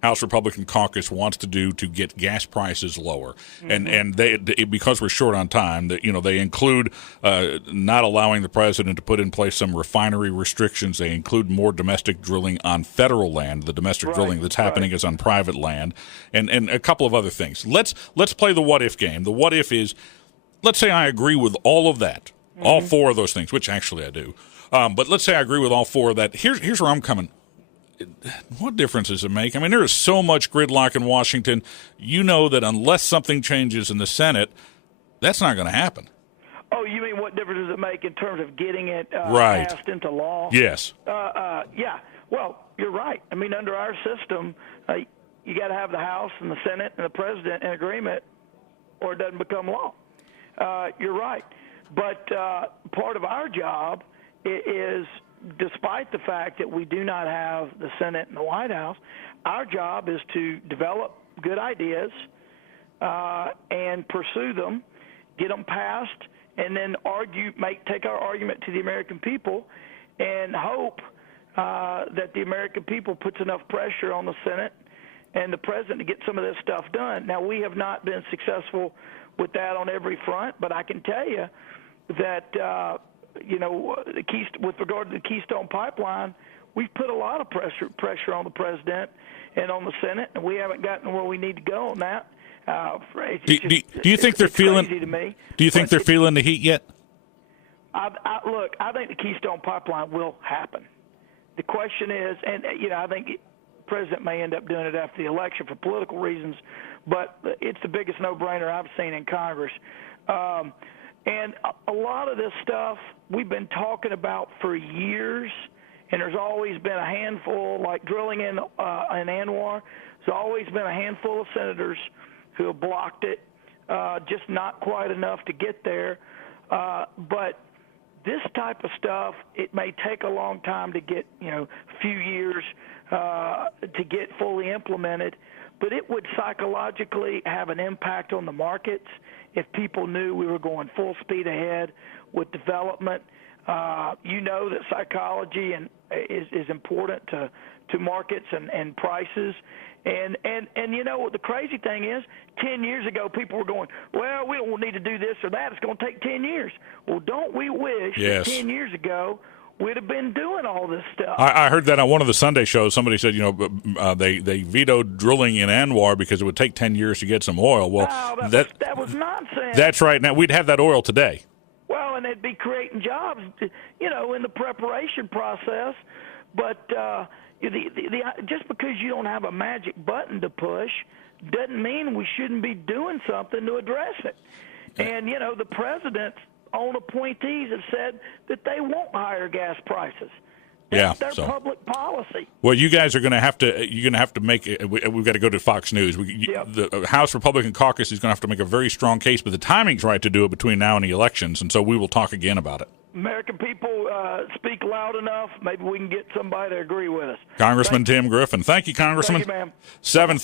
House Republican caucus wants to do to get gas prices lower, and they because we're short on time, that they include not allowing the president to put in place some refinery restrictions. They include more domestic drilling on federal land. The domestic drilling that's happening is on private land, and a couple of other things. Let's play the what if game. The what if is, let's say I agree with all of that, all four of those things, which actually I do. But let's say I agree with all four of that. Here's where I'm coming. What difference does it make? I mean, there is so much gridlock in Washington. You know that unless something changes in the Senate, that's not going to happen. Oh, you mean what difference does it make in terms of getting it passed into law? Yes. Yeah. Well, you're right. I mean, under our system, you got to have the House and the Senate and the President in agreement, or it doesn't become law. You're right. But part of our job is, despite the fact that we do not have the Senate and the White House, our job is to develop good ideas and pursue them, get them passed, and then take our argument to the American people and hope that the American people puts enough pressure on the Senate and the President to get some of this stuff done. Now, we have not been successful with that on every front, but I can tell you that with regard to the Keystone Pipeline, we've put a lot of pressure on the President and on the Senate, and we haven't gotten where we need to go on that. Do you think they're feeling? Do you think they're feeling the heat yet? Look, I think the Keystone Pipeline will happen. The question is, and I think the President may end up doing it after the election for political reasons, but it's the biggest no-brainer I've seen in Congress. And a lot of this stuff we've been talking about for years, and there's always been a handful, like drilling in Anwar, there's always been a handful of senators who have blocked it, just not quite enough to get there. But this type of stuff, it may take a long time to get, a few years to get fully implemented, but it would psychologically have an impact on the markets if people knew we were going full speed ahead with development. That psychology is important to markets and prices. And the crazy thing is, 10 years ago, people were going, well, we don't need to do this or that. It's going to take 10 years. Well, don't we wish that 10 years ago we'd have been doing all this stuff? I heard that on one of the Sunday shows. Somebody said, they vetoed drilling in Anwar because it would take 10 years to get some oil. Well, that was nonsense. That's right. Now, we'd have that oil today. Well, and they'd be creating jobs, in the preparation process. But just because you don't have a magic button to push doesn't mean we shouldn't be doing something to address it. And, the President's own appointees have said that they won't higher gas prices. That's their public policy. Well, you guys are going to have to. You're going to have to make. We've got to go to Fox News. The House Republican Caucus is going to have to make a very strong case, but the timing's right to do it between now and the elections, and so we will talk again about it. American people speak loud enough. Maybe we can get somebody to agree with us. Congressman Tim Griffin. Thank you, Congressman. Thank you, ma'am. 7